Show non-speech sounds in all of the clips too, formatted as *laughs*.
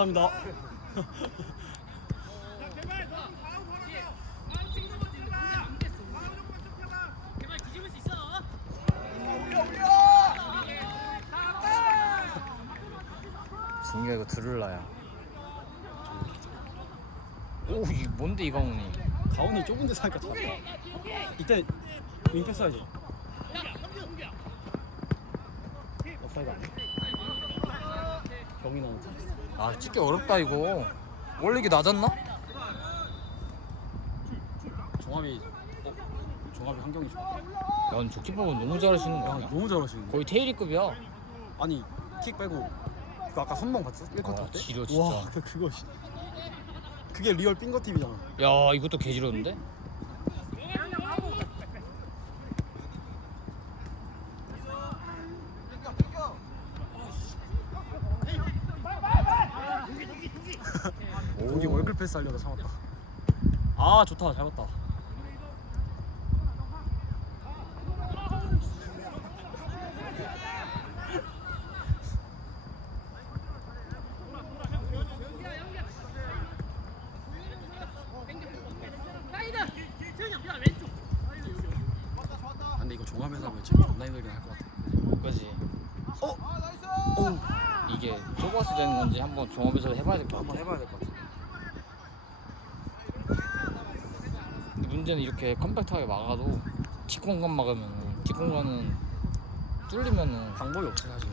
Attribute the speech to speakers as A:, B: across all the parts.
A: 감사합니다.
B: 진기가 이거 들을라야. 오, 이 뭔데 이 강훈이?
A: 가운이 좁은 데서 하니까 잘한다. 이때 윙패스 하지. 업사이드 아니야? 경이 거.
B: 아, 찍기 어렵다 이거. 원래 이게 낮았나?
A: 종합이 어? 종합이 환경이 좋아.
B: 야, 근데 조키퍼분 너무 잘하시는 거
A: 야,
B: 아니야?
A: 너무 잘하시는데.
B: 거의 테일리급이야.
A: 아니 킥 빼고 그 아까 선방 봤어? 1컷
B: 아,
A: 할 때?
B: 지려, 진짜.
A: 와, 그 *laughs* 그거 씨. 그게 리얼 빙거 팀이잖아.
B: 야, 이것도 개지러운데?
A: 하려다 참았다. 아 좋다 잘 봤다. 아, 근데 이거 종합에서 하면 지금 존나 힘들긴 할 것 같아.
B: 그지?
A: 어? 어?
B: 이게 좁아서 되는 건지 한번 종합에서 해봐야 될것
A: 한번
B: 같아.
A: 해봐야 될 것 같아.
B: 근데 문제는 이렇게 컴팩트하게 막아도 뒷공간 막으면 뒷공간은 뚫리면은
A: 방법이 없어 사실.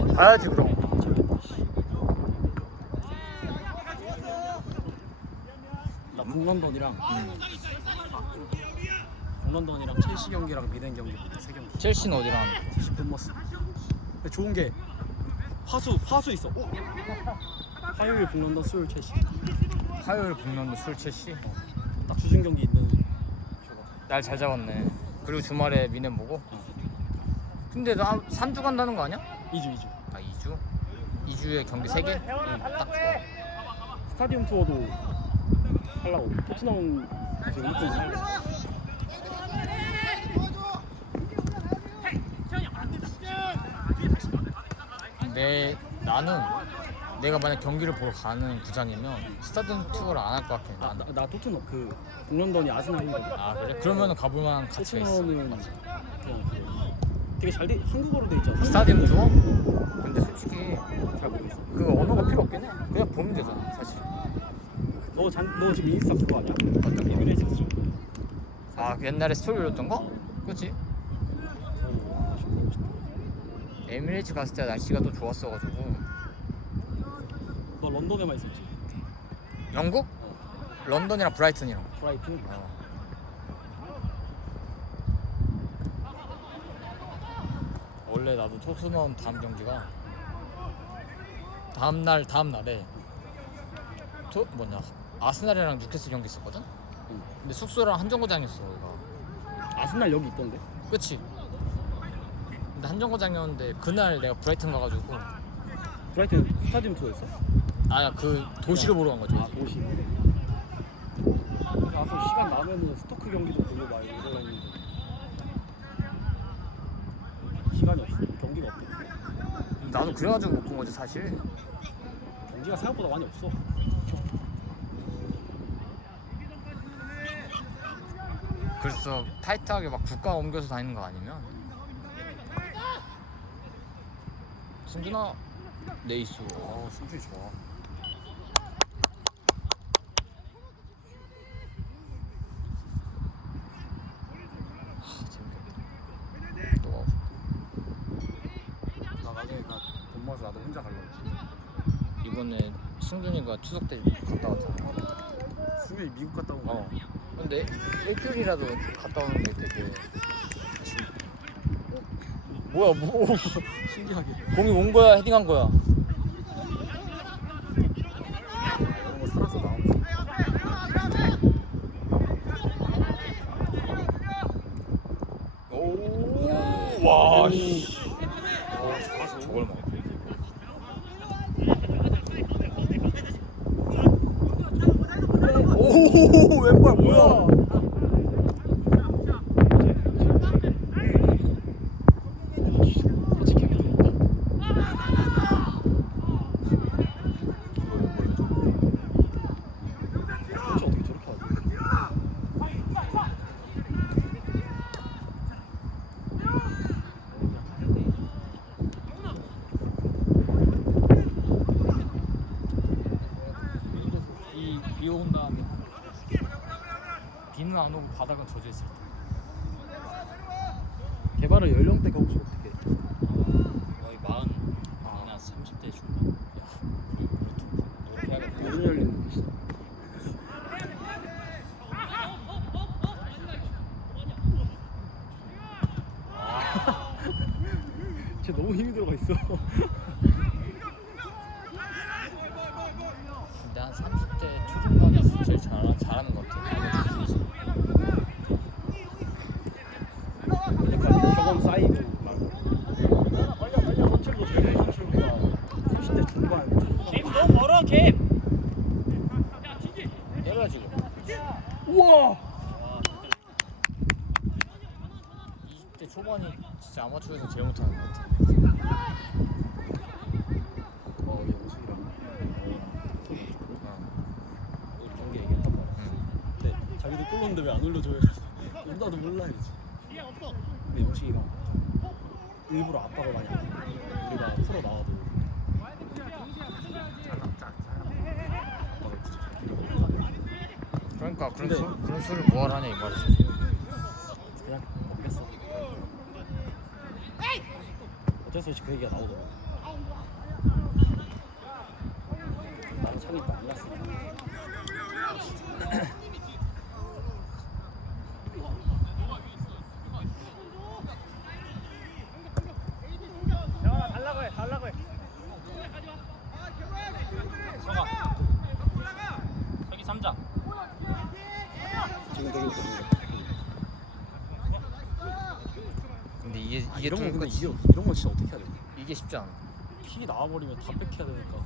A: 그냥?
B: 봐야지 그럼.
A: 나 북런던이랑
B: 음.
A: 북런던이랑 첼시 경기랑 미넨 경기 세 경기.
B: 첼시는 어디랑 하는 거야?
A: 70분 머스. 근데 좋은 게 화수 화수 있어. 오! 화요일 북런던 수요일 첼시.
B: 화요일 북런도 술 첼시?
A: 딱 주중 경기 있는 저거.
B: 날잘 잡았네. 그리고 주말에 미넨 보고? 근데 나 3주 간다는 거 아니야?
A: 2주 2주.
B: 아 2주? 2주에 경기 3개? 딱 좋아.
A: 스타디움 투어도 하려고 토트넘 지금 살려.
B: 내 나는 내가 만약 경기를 보러 가는 구장이면 스타디움 투어를 안 할 것 같아.
A: 아,
B: 난.
A: 나, 나 토트넘 그 북런던이 아스날이거든.
B: 아 그래? 그러면 가볼 만한 가치가 있어.
A: 토트넘은 그냥 그 되게 잘 돼, 한국어로 돼 있잖아.
B: 스타디움 투어? 근데 솔직히
A: 잘 모르겠어.
B: 그 언어가 필요 해. 그냥 보면 되잖아, 사실.
A: 너, 잔, 너 지금 인스타 그거 아니야?
B: 어떤 거?
A: 에미레이트스.
B: 아 옛날에 스토리 올렸던 거?
A: 멋있다.
B: 에미레이츠 갔을 때 날씨가 또 좋았어가지고
A: 너 런던에만 있었지?
B: 영국?
A: 어.
B: 런던이랑 브라이튼이랑.
A: 브라이튼?
B: 어. 원래 나도 토트넘 다음 경기가 다음 날 다음 날에 토 뭐냐 아스날이랑 뉴캐슬 경기 있었거든.
A: 응.
B: 근데 숙소랑 한정거장이었어 여기가.
A: 아스날 여기 있던데?
B: 그치? 근데 한정거장이었는데 그날 내가 브라이튼 가가지고
A: 브라이튼 스타디움 투어였어?
B: 아야 그 도시를 보러 간 거지.
A: 아, 도시. 나도 시간 나면은 스토크 경기도 보고 막 이러는데 시간이 없어. 경기가 없대.
B: 나도 그래가지고 못 본 거지 사실.
A: 경기가 생각보다 많이 없어.
B: 그래서 타이트하게 막 국가 옮겨서 다니는 거 아니면 승준아 네이스
A: 아, 승준이 좋아.
B: 아,
A: 나 나중에 나돈 모아서 나도 혼자 가려고.
B: 이번에 승준이가 추석 때 갔다 왔잖아
A: 승준이 미국 갔다 온 거.
B: 어 근데 일주일이라도 갔다 오는 게 되게 뭐야 뭐
A: 신기하게
B: 공이 온 거야 헤딩한 거야 오와 씨.
A: 오,
B: 안 오고 바닥은 젖어 있을 때.
A: 개발을 연령대가 혹시 어떻게?
C: 거의 마흔 이나 30대 중반.
B: 이렇게 하겠다.
A: 무슨 연령대? 쟤 너무 힘이 들어가 있어.
B: 근데 한 30대 초중반에서 제일 잘, 잘하는 것 같아.
A: 그러니까 경험 쌓이고 막. 빨리 빨리 선출도 제일 선출가 30대 중반.
C: 갭 너무 멀어 갭.
B: 때려야 지금.
A: 우와.
B: 20대 초반이 진짜 아마추어에서 제일 못하는 것 같아.
A: 어, 영수이랑
B: 어.
A: 우리 경기 얘기했단 말이야.
B: 응.
A: 근데 자기도 왜안 올려줘요? 나도 몰라야지. 근데 영식이가 일부러 압박을 많이 안 해. 우리가 프로 나와도 압박을 진짜 좀
B: 그러니까 그런
A: 근데-
B: 그런 뭐하러 하냐 이 말이지.
A: 그냥 먹겠 어. 어쩔 수 없이 그 얘기가 나오더라고. 나는 창이 또안 났으니까.
C: 여기 3장.
A: 지금 되게 웃겨.
B: 근데 이게
A: 아,
B: 이게
A: 이런 거
B: 좀
A: 근데
B: 끝이-
A: 진짜 어떻게 해야 돼?
B: 이게 쉽지 않아.
A: 킥이 나와버리면 다 뺏겨야 되니까.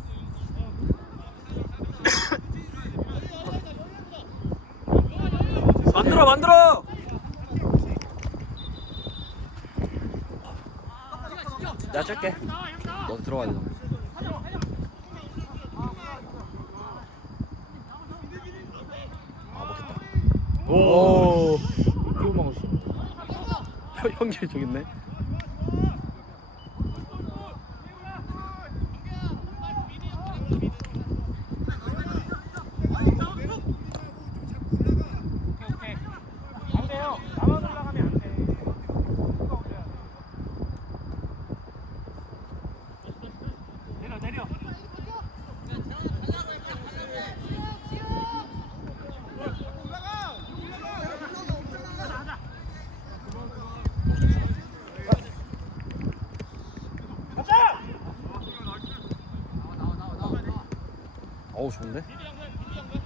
A: 만들어 만들어. 내가 짤게. 너 들어가야 돼. 아 먹겠다. 오.
B: 끼워 먹을 수 있는.
A: 형, 형길 저기 있네.
C: 안 돼요. 나만 올라가면 안 돼. 내려 내려.
A: 어우 좋은데?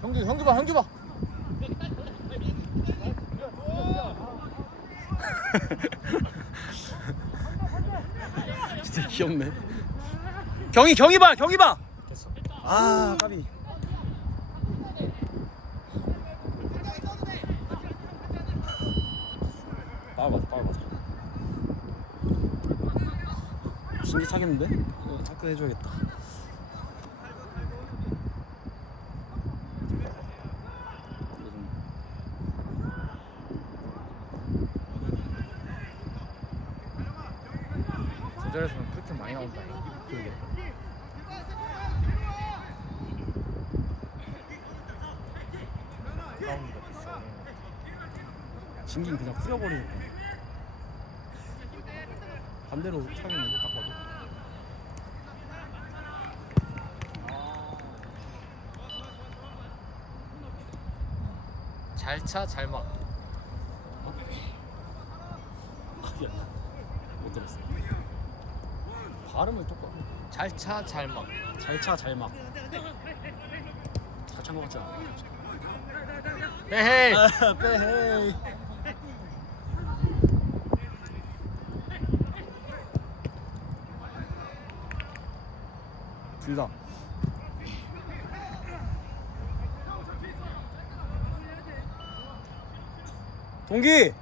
B: 형규 형규 봐 형규 봐. *laughs*
A: 진짜 귀엽네. 경희 경희 봐 경희 봐.
B: 됐어.
A: 아 까비. 빨리 맞아 빨리 맞아. 신기 차겠는데? 어, 타크 해줘야겠다. 요즘
B: 조절에서는 그렇게 많이 나온다.
A: 그러게.
B: 거 있어.
A: 신긴 그냥 풀어버리니까. 반대로 차겠는데 딱 봐도.
B: 잘 차, 잘 막. *laughs*
A: 아 미안. 발음을 똑바로.
B: 잘 차, 잘 막.
A: 잘차 잘막. 잘 찬 것 같지 않아?
B: 에헤이.
A: 빼헤이. 둘 다. 동기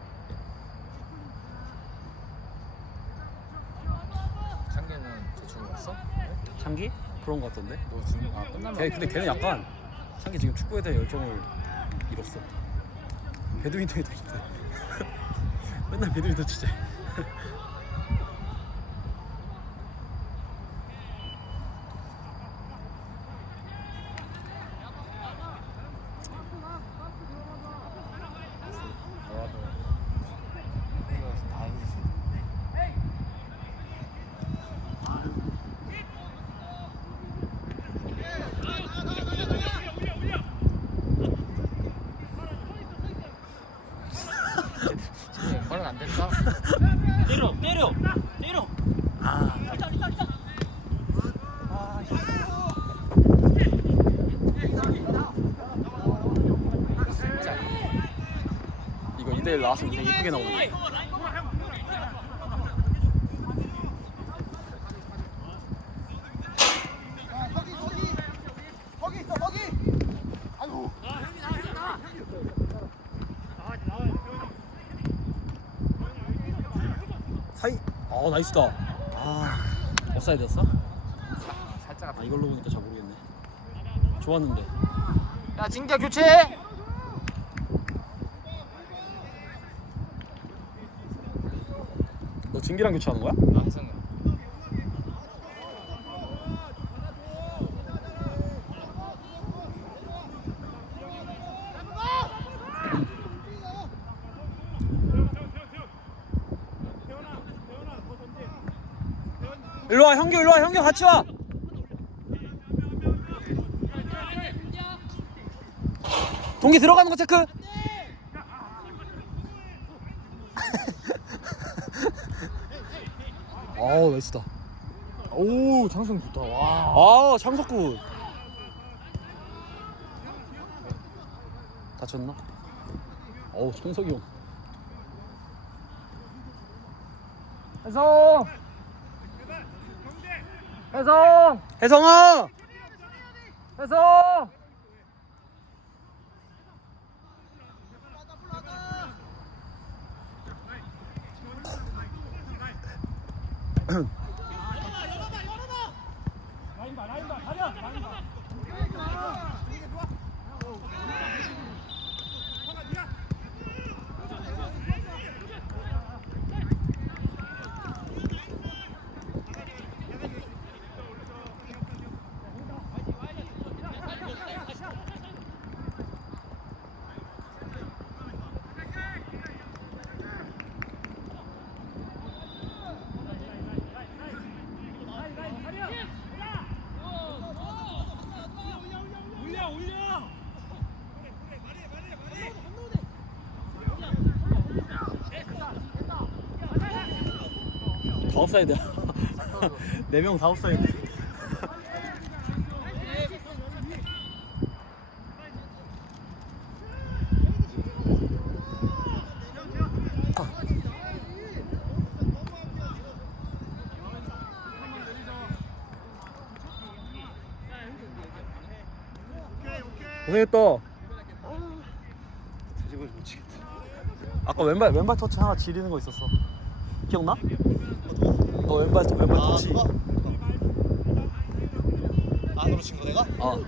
B: 창계는 제출 왔어?
A: 창기 그런 거 같던데?
B: 너 지금 아 끝나면
A: 걔 근데 걔는 약간 창기 지금 축구에 대한 열정을 잃었어. 배드민턴이 더 좋대. *laughs* 맨날 배드민턴 치재 *laughs*
B: 너라도 이거 다행이지. 지금 발은 안 된다.
C: 때려 때려 때려.
A: 아. 이거 2대1 나왔으면 되게 예쁘게 나오네 사이 어 나이스다 아 업사이드였어?
B: 살짝.
A: 아 이걸로 보니까 잘 모르겠네 좋았는데
B: 야 진기야 교체.
A: 너 진기랑 교체하는 거야?
B: 아 혜성이.
A: 일 형규 일로 와 형규 같이 와 동기 들어가는 거 체크 *laughs* 아우 나이스다
B: 오 장승 좋다. 와.
A: 아 창석구 다쳤나? 어우 창석이 형
B: 혜성. 혜성.
A: 혜성아
B: 혜성.
A: 다 옵사이드야 4명 *laughs* 다 옵사이드 고생했다. 아까 왼발 왼발 터치 하나 지리는 거 있었어. 기억나? 너 왼발 왼발
D: 아,
A: 터치.
D: 그거? 안으로 친 거 내가?
A: 어.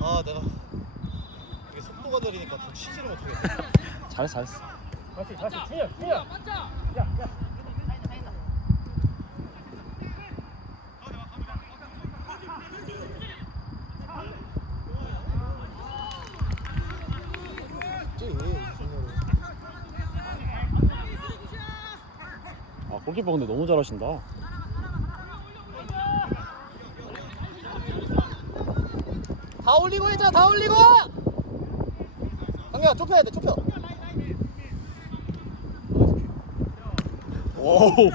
D: 아 내가 이게 속도가 느리니까 더 치지를 못하겠다.
A: 잘했어 잘했어.
C: 다시 다시 준현 준현
A: 아 골키퍼 근데 너무 잘하신다.
D: 다 올리고 해자 다 올리고! 강야 좁혀야 돼 좁혀.
A: 오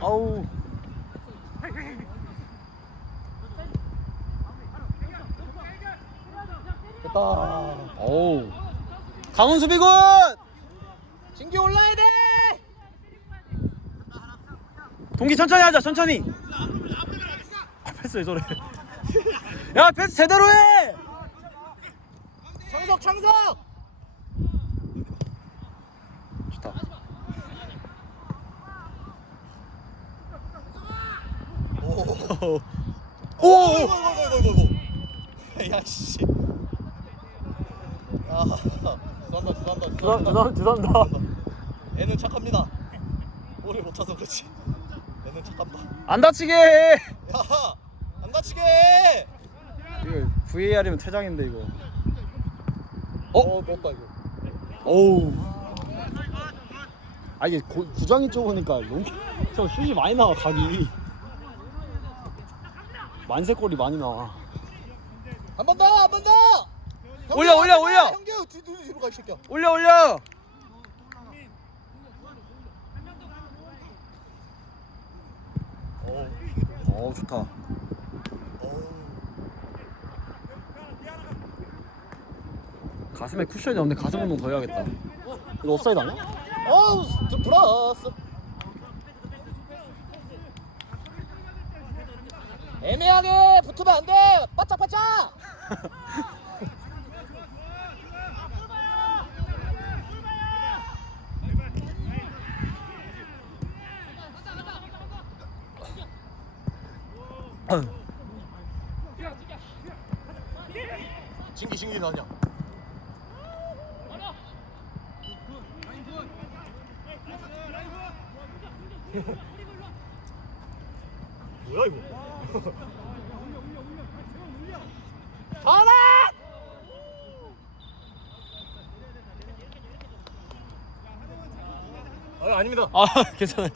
A: 아우.
D: 됐다.
A: 어우. 강훈 수비군
D: 진기 올라야 돼!
A: 동기 천천히 하자 천천히. 아 패스 왜 저래? *laughs* 야 패스 제대로 해!
D: 창석 창석!
A: 좋다.
D: 오!
A: 오!
D: 오오오오오오오 야씨. 아 죄송합니다 죄송합니다
A: 죄송 죄송합니다.
D: 애는 착합니다 볼을 못 차서 그렇지 애는 착합니다
A: 안 다치게 해.
D: 야 안 다치게 해
A: 이거 VAR이면 퇴장인데 이거.
D: 어? 먹다 이거
A: 어우. 아 이게 고, 구장이 좁으니까 너무 저 슛이 많이 나와 각이. 만세골이 많이 나와.
D: 한 번 더 한 번 더
A: 올려, 올려, 올려!
D: 형규 뒤 뒤로 뒤로 가이 새끼야
A: 올려 올려.
D: 어
A: 좋다. 가슴에 쿠션이 없는데 가슴 운동 더 해야겠다. 이거 옵사이드 아니야?
D: 어우 드- 플러스 애매하게 붙으면 안 돼 바짝바짝 *laughs* 신기 신기 나냐 뭐야 이거 전화 아 아닙니다.
A: 아 *laughs* 괜찮아요. *laughs*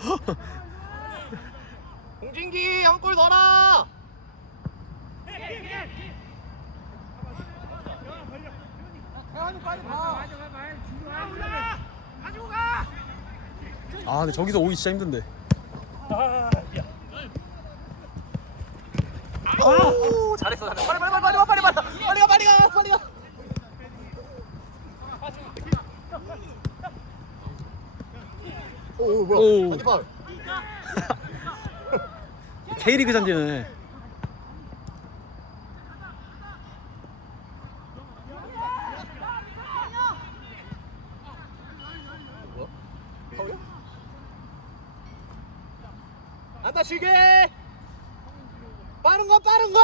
D: 홍진기 한 골 넣어라!
A: 아 근데 저기서 오기 진짜 힘든데.
D: 오 잘했어 잘했어. 빨리 빨리 빨리 빨리 빨리 빨리 빨리 가 빨리 가 빨리 가 오 뭐야
A: 오.
D: 반대 파울 *laughs*
A: K리그 잔디네.
D: 뭐야 파울이야? 안 다치게 빠른 거 빠른 거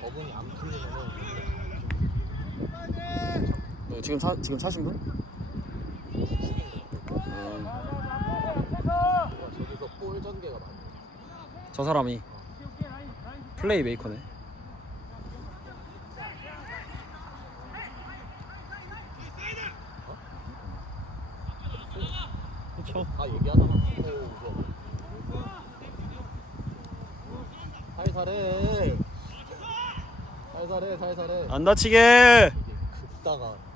D: 저분이 안 풀리면은
A: 너 지금 사 지금 사신 분?
D: 저기서 볼 전개가 많아
A: 저 사람이 플레이 메이커네. 그렇죠.
D: 다 얘기하잖아. 오, 좋아. 살살해. 살살해, 살살해.
A: 안 다치게.
D: 이게 긁다가.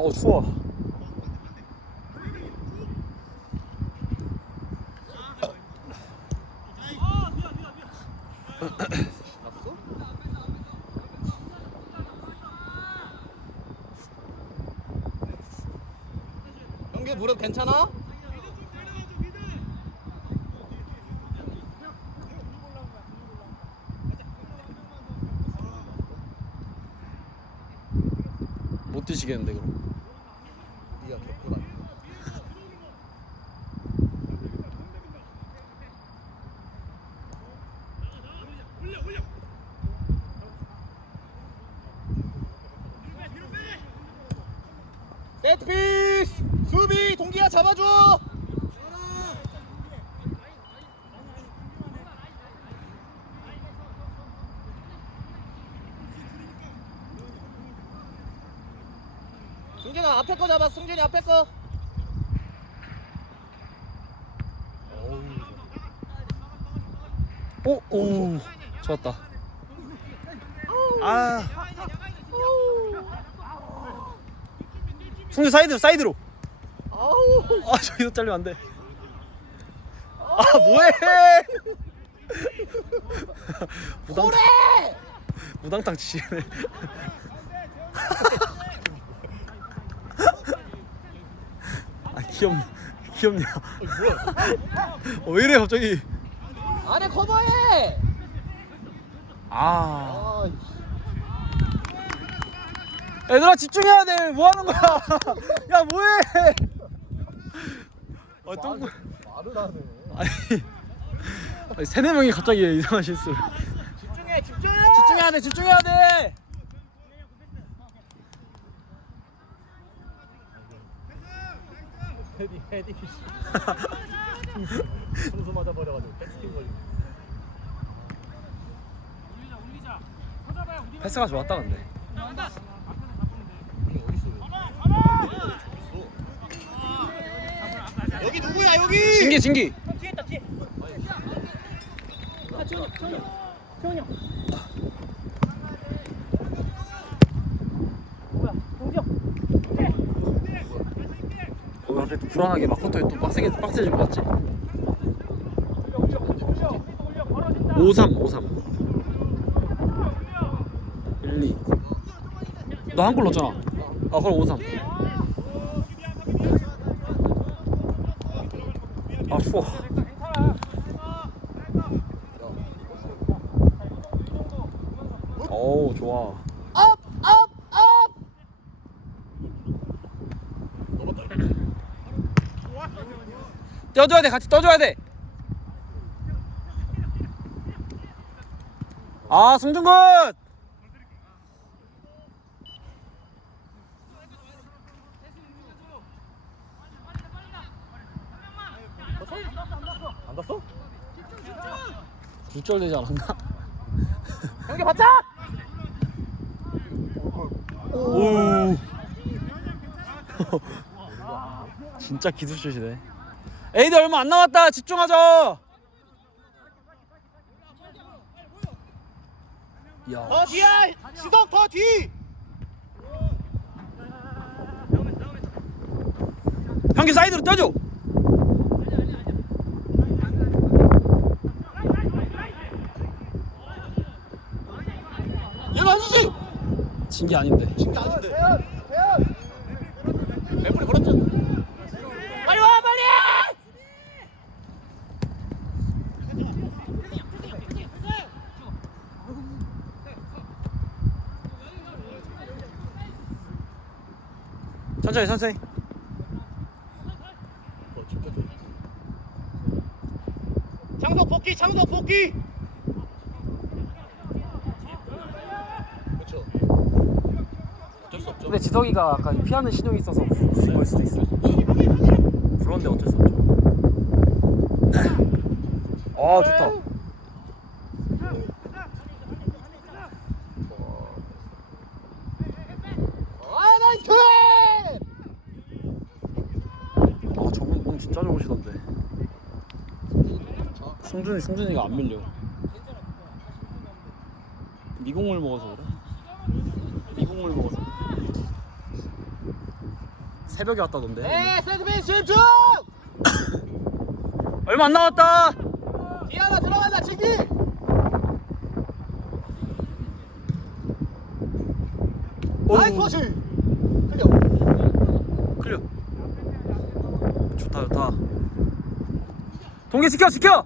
A: 어우 추워. *coughs*
D: 형규 무릎 괜찮아?
A: 못 뛰시겠는데 그럼.
D: 니가 개꿀 아니야. 세트피스! 수비! 동기야 잡아줘! 승진아 앞에 거 잡아 승진이 앞에 거
A: 오, 오, 좋았다. 아. 승주 사이드로, 사이드로.
D: 아,
A: 저기서 잘리면 안 돼. 아, 뭐해? 무당, 무당탕 치시네. *laughs* 귀엽, 귀엽냐? *laughs* 어, 왜 이래 갑자기?
D: 안에 커버해.
A: 아.
D: 아,
A: 얘들아 집중해야 돼. 뭐 하는 거야? *laughs* 야 뭐해? 아 똥.
D: 말을 하네.
A: 아니, 아니 세네 명이 갑자기 이상한 실수를.
C: 집중해 집중
A: 집중해야 돼. 집중해야 돼.
D: 헤디 헤디 순수 *laughs* 맞아 버려가지고 백스킨 걸리.
A: 패스가 좋았다 근데.
D: 여기 누구야 여기?
A: 진기 진기.
C: 뒤에 있다 뒤에
A: 어, 갑자기 또 불안하게 막 커터에 또 빡세게 빡세질 것 같지? 53 53 1 2 너 한 골 넣었잖아. 아 그럼 53 아 추워 어우 좋아 떠줘야 돼 같이 떠줘야 돼. 아 승준군.
D: 안 봤어?
A: 굴절되지 않았나?
C: 경기 받자
A: 오. *laughs* 진짜 기술슛이네. 에이드 얼마 안 남았다. 집중하자. 야.
D: 더 뒤야 시석 더 뒤.
A: 형기 사이드로 떠줘.
D: 얘가 아니지?
A: 진게 아닌데.
D: 진짜 아닌데. 애플이 걸었잖아.
C: 빨리 와 빨리
A: 천천히 천천히.
D: 창석 복귀 창석 복귀. 그렇죠. 어쩔 수 없죠.
A: 근데 지석이가 약간 피하는 신용이 있어서 걸 수도 있어. 그런데 어쩔 수 없죠. 아 좋다.
D: 아 나이스!
A: 아 저분 공 진짜 좋으시던데. 승준이 승준이가 안 밀려. 미공을 먹어서 그래. 미공을 먹어서. 새벽에 왔다던데.
D: 네 세드빈 집중! *coughs*
A: 얼마 안 남았다.
D: 뒤 하나 들어간다 치기! 나이스
A: 어우.
D: 퍼시! 클리어.
A: 클리어. 좋다 좋다. 동계 지켜 지켜.